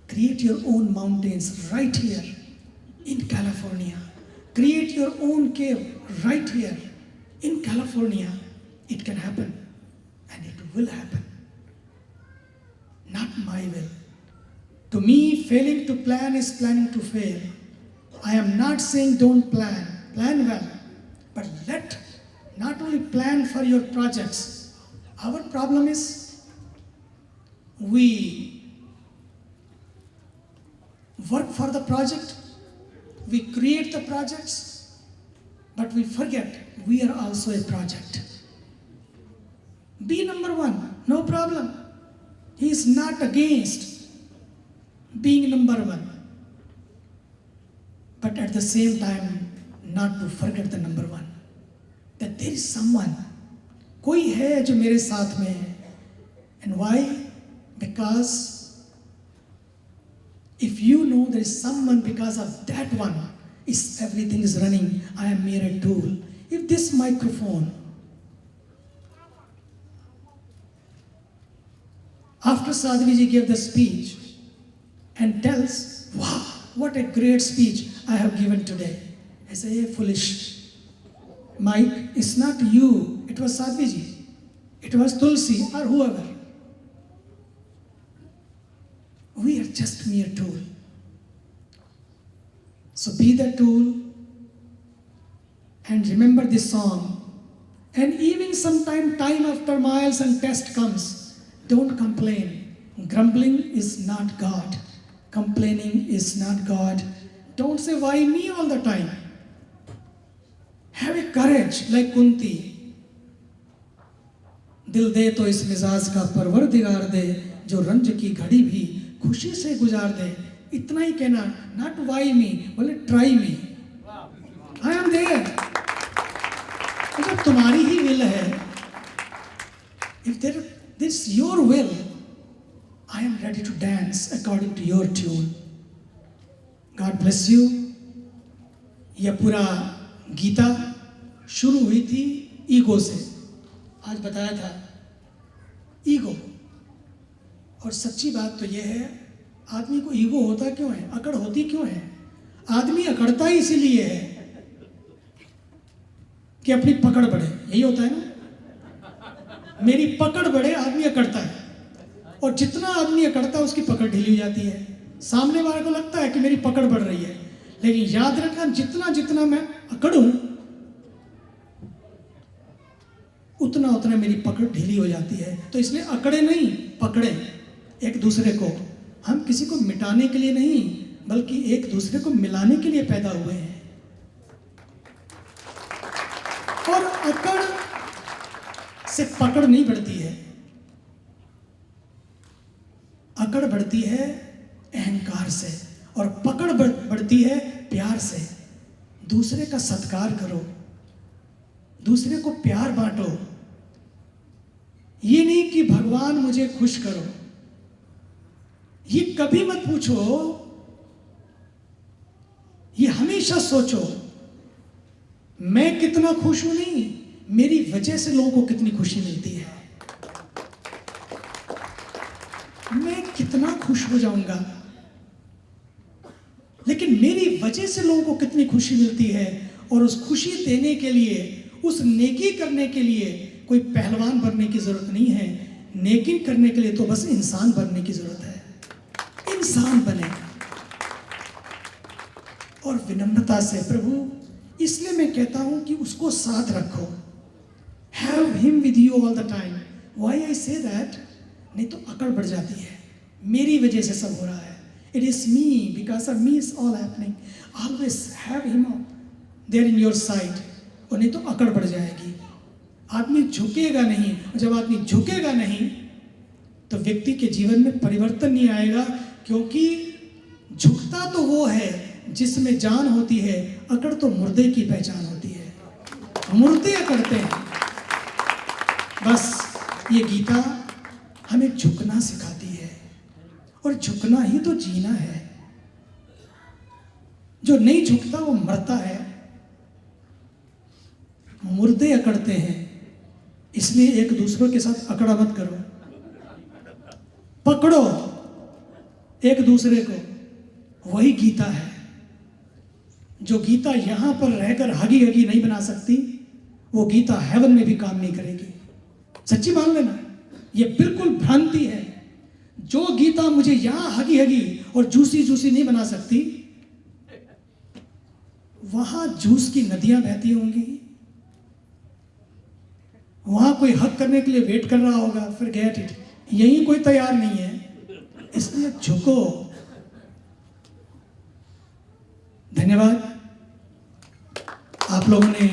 Create your own mountains right here in California. Create your own cave right here in California. It can happen, and it will happen. Not my will. To me, failing to plan is planning to fail. I am not saying don't plan. Plan well. But let not only plan for your projects. Our problem is we work for the project, we create the projects, but we forget we are also a project. Be number one, no problem. He is not against being number one. But at the same time, not to forget the number one. That there is someone, कोई है जो मेरे साथ में है. And why? Because if you know there is someone, because of that one, is everything is running. I am mere a tool. If this microphone, after Sadhviji gave the speech and tells, wow, what a great speech I have given today. I say, hey, foolish. Mike, it's not you. It was Sadhviji. It was Tulsi or whoever. We are just mere tool. So be the tool and remember this song. And even sometime time of turmoils and test comes, don't complain. Grumbling is not God. Complaining is not God. Don't say, why me all the time? Have a courage like Kunti. दिल दे तो इस मिजाज का परवरदिगार दे, जो रंज की घड़ी भी खुशी से गुजार दे. इतना ही कहना, not why me, बोले try me. I am there. अगर तुम्हारी ही will है, if this is your will, I am ready to dance according to your tune. God bless you. यह पूरा गीता शुरू हुई थी ईगो से. आज बताया था ईगो. और सच्ची बात तो यह है, आदमी को ईगो होता क्यों है, अकड़ होती क्यों है? आदमी अकड़ता ही इसीलिए है कि अपनी पकड़ बढ़े. यही होता है ना, मेरी पकड़ बढ़े, आदमी अकड़ता है. और जितना आदमी अकड़ता है उसकी पकड़ ढीली हो जाती है. सामने वाले को लगता है कि मेरी पकड़ बढ़ रही है, लेकिन याद रखना जितना जितना मैं अकड़ूं उतना उतना मेरी पकड़ ढीली हो जाती है। तो इसलिए अकड़े नहीं, पकड़े एक दूसरे को। हम किसी को मिटाने के लिए नहीं बल्कि एक दूसरे को मिलाने के लिए पैदा हुए हैं। और अकड़ से पकड़ नहीं बढ़ती है, अकड़ बढ़ती है अहंकार से, और पकड़ बढ़ती है प्यार से। दूसरे का सत्कार करो, दूसरे को प्यार बांटो। ये नहीं कि भगवान मुझे खुश करो, ये कभी मत पूछो। ये हमेशा सोचो मैं कितना खुश हूं, नहीं मेरी वजह से लोगों को कितनी खुशी मिलती है। मैं कितना खुश हो जाऊंगा लेकिन मेरी वजह से लोगों को कितनी खुशी मिलती है। और उस खुशी देने के लिए, उस नेकी करने के लिए कोई पहलवान बनने की जरूरत नहीं है। नेकी करने के लिए तो बस इंसान बनने की जरूरत है। इंसान बने और विनम्रता से, प्रभु इसलिए मैं कहता हूं कि उसको साथ रखो, have him with you all the time. Why I say that, नहीं तो अकड़ बढ़ जाती है, मेरी वजह से सब हो रहा है, it is me, because of me is all happening. Always have him there in your side, और नहीं तो अकड़ बढ़ जाएगी। आदमी झुकेगा नहीं, और जब आदमी झुकेगा नहीं तो व्यक्ति के जीवन में परिवर्तन नहीं आएगा, क्योंकि झुकता तो वो है जिसमें जान होती है, अकड़ तो मुर्दे की पहचान होती है। मुर्दे अकड़ते हैं। बस ये गीता हमें झुकना सिखाती है, और झुकना ही तो जीना है। जो नहीं झुकता वो मरता है। मुर्दे अकड़ते हैं, इसलिए एक दूसरे के साथ अकड़ा मत करो, पकड़ो एक दूसरे को। वही गीता है। जो गीता यहां पर रहकर हगी हगी नहीं बना सकती, वो गीता हेवन में भी काम नहीं करेगी। सच्ची मान लेना, ये बिल्कुल भ्रांति है। जो गीता मुझे यहां हगी हगी और जूसी जूसी नहीं बना सकती, वहां जूस की नदियां बहती होंगी, वहां कोई हक करने के लिए वेट कर रहा होगा, फिर गेट इट, यही कोई तैयार नहीं है। इसलिए झुको। धन्यवाद, आप लोगों ने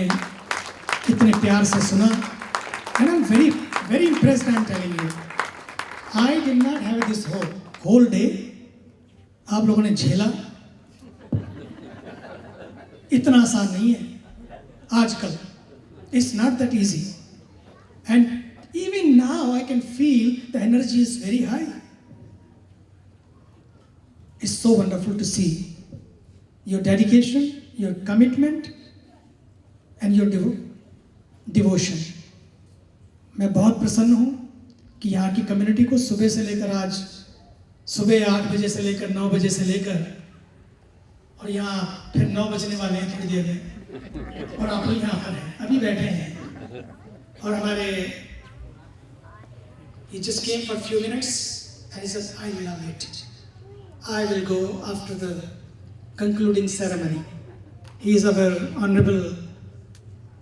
इतने प्यार से सुना, and I am very very impressed. I am telling you, I did not have this whole day. आप लोगों ने झेला, इतना आसान नहीं है आजकल। It's not that easy, and even now I can feel the energy is very high. It's so wonderful to see your dedication, your commitment and your devotion. मैं बहुत प्रसन्न हूँ कि यहाँ की कम्युनिटी को सुबह से लेकर, आज सुबह 8 बजे से लेकर 9 बजे से लेकर, और यहाँ फिर 9 बजने वाले हैं थोड़ी देर में, और आप लोग यहाँ पर हैं, अभी बैठे हैं। और हमारे he just came for a few minutes and he says, I love it. I will go after the concluding ceremony. He is our Honorable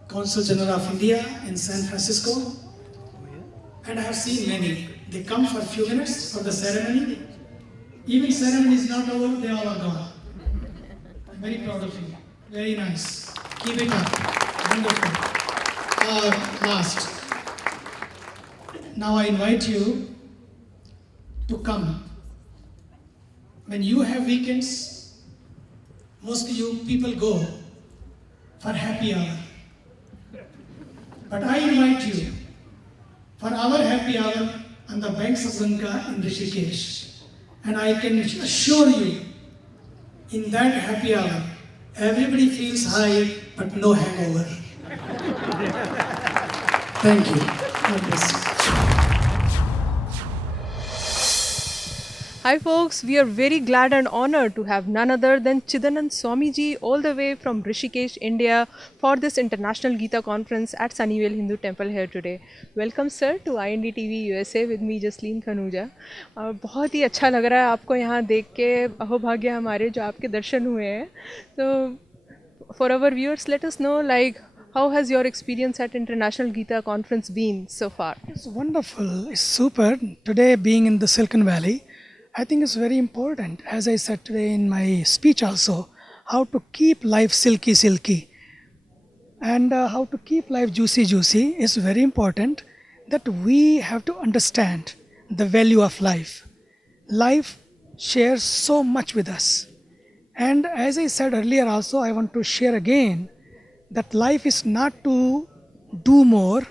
Consul General of India in San Francisco, and I have seen many. They come for a few minutes for the ceremony. Even ceremony is not over, they all are gone. I'm very proud of you. Very nice. Keep it up. Wonderful. Last. Now I invite you to come. When you have weekends, mostly you people go for happy hour. But I invite you for our happy hour on the banks of Ganga in Rishikesh. And I can assure you, in that happy hour, everybody feels high but no hangover. Thank you. God bless you. Hi folks, we are very glad and honored to have none other than Chidanand Swamiji all the way from Rishikesh, India for this International Gita Conference at Sunnyvale Hindu Temple here today. Welcome sir to INDTV USA with me Jasleen Khanuja. बहुत ही अच्छा लग रहा है आपको यहाँ देख के, अहोभाग्य हमारे जो आपके दर्शन हुए हैं. So for our viewers, let us know like how has your experience at International Gita Conference been so far? It's wonderful. It's super. Today, being in the Silicon Valley, I think it's very important, as I said today in my speech also, how to keep life silky, silky. And how to keep life juicy, juicy is very important, that we have to understand the value of life. Life shares so much with us. And as I said earlier also, I want to share again that life is not to do more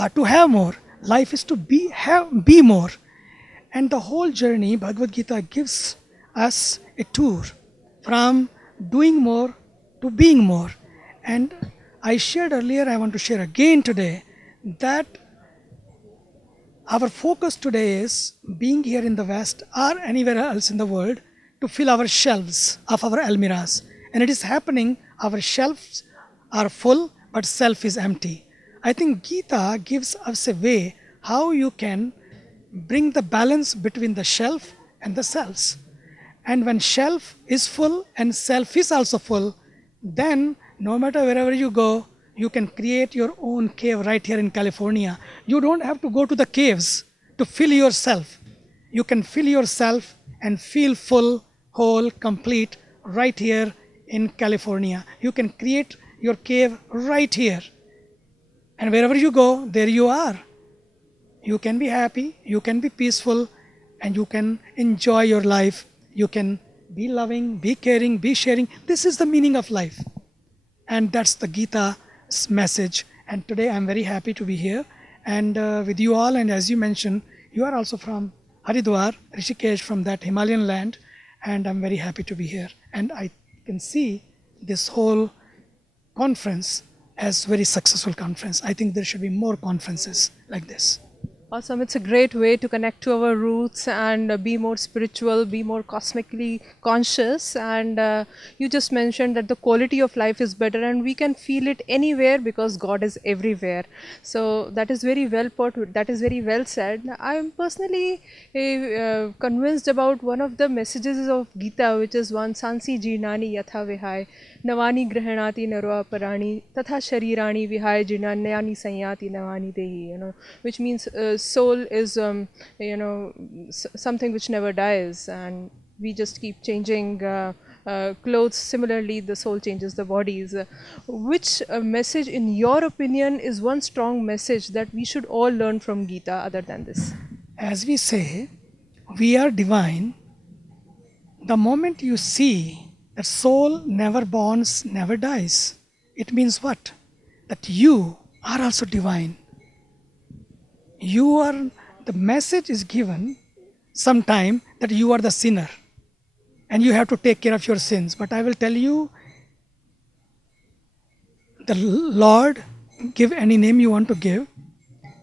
or to have more. Life is to be more. And the whole journey, Bhagavad Gita gives us a tour from doing more to being more. And I shared earlier, I want to share again today, that our focus today is being here in the West or anywhere else in the world to fill our shelves of our almirahs. And it is happening, our shelves are full, but self is empty. I think Gita gives us a way how you can bring the balance between the shelf and the selves. And when shelf is full and self is also full, then no matter wherever you go, you can create your own cave right here in California. You don't have to go to the caves to fill yourself. You can fill yourself and feel full, whole, complete right here in California. You can create your cave right here. And wherever you go, there you are. You can be happy, you can be peaceful, and you can enjoy your life. You can be loving, be caring, be sharing. This is the meaning of life. And that's the Gita's message. And today I'm very happy to be here and with you all. And as you mentioned, you are also from Haridwar, Rishikesh, from that Himalayan land. And I'm very happy to be here. And I can see this whole conference as very successful conference. I think there should be more conferences like this. Awesome. It's a great way to connect to our roots and be more spiritual, be more cosmically conscious. And you just mentioned that the quality of life is better and we can feel it anywhere because God is everywhere. So that is very well put. That is very well said. I am personally convinced about one of the messages of Gita, which is one Sansi Jinani Yatha Vihai Navani Grahanati Narva Parani Tatha Sharirani Vihai Jinanyani Sanyati Navani Dehi, which means soul is something which never dies, and we just keep changing clothes. Similarly, the soul changes the bodies. Which message in your opinion is one strong message that we should all learn from Gita other than this? As we say, we are divine. The moment you see that soul never borns, never dies, it means what? That you are also divine. The message is given sometime that you are the sinner and you have to take care of your sins. But I will tell you, the Lord, give any name you want to give,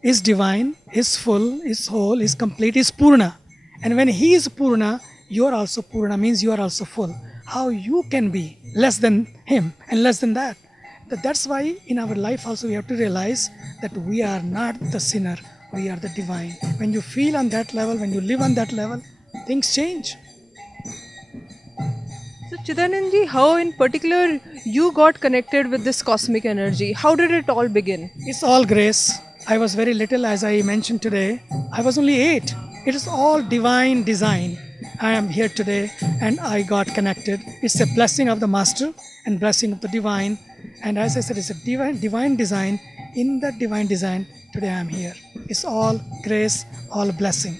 is divine, is full, is whole, is complete, is Purna. And when He is Purna, you are also Purna, means you are also full. How you can be less than Him and less than that? That's why in our life also we have to realize that we are not the sinner. We are the divine. When you feel on that level, when you live on that level, things change. So Chidanandji, how in particular you got connected with this cosmic energy? How did it all begin? It's all grace. I was very little, as I mentioned today. I was only 8. It is all divine design. I am here today and I got connected. It's a blessing of the Master and blessing of the divine. And as I said, it's a divine design. In that divine design, today I am here. It's all grace, all blessing.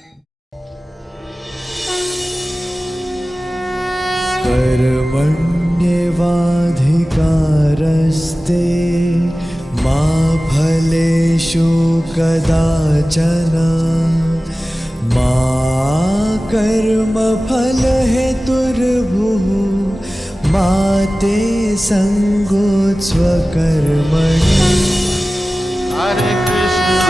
कर्मण्येवाधिकारस्ते मा फलेषु कदाचन मा कर्मफलहेतुर्भुः मा ते सङ्गोत्स्व कर्मणि. Hare Krishna,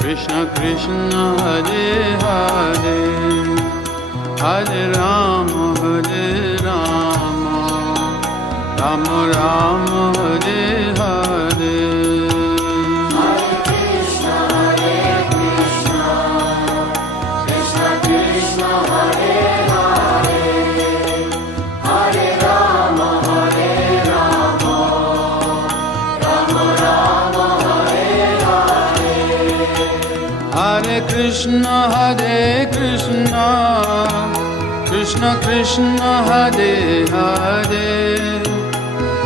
Krishna Krishna Krishna Hare Hare, Hare Rama Hare Rama, Rama Rama Hare Hare. Hare Krishna, Krishna Krishna, Hare Hare, Hare Rama, Rama Rama, Hare Hare. Hare Krishna, Krishna Krishna, Hare Hare,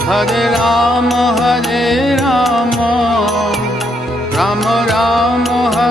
Hare Rama, Rama Rama, Hare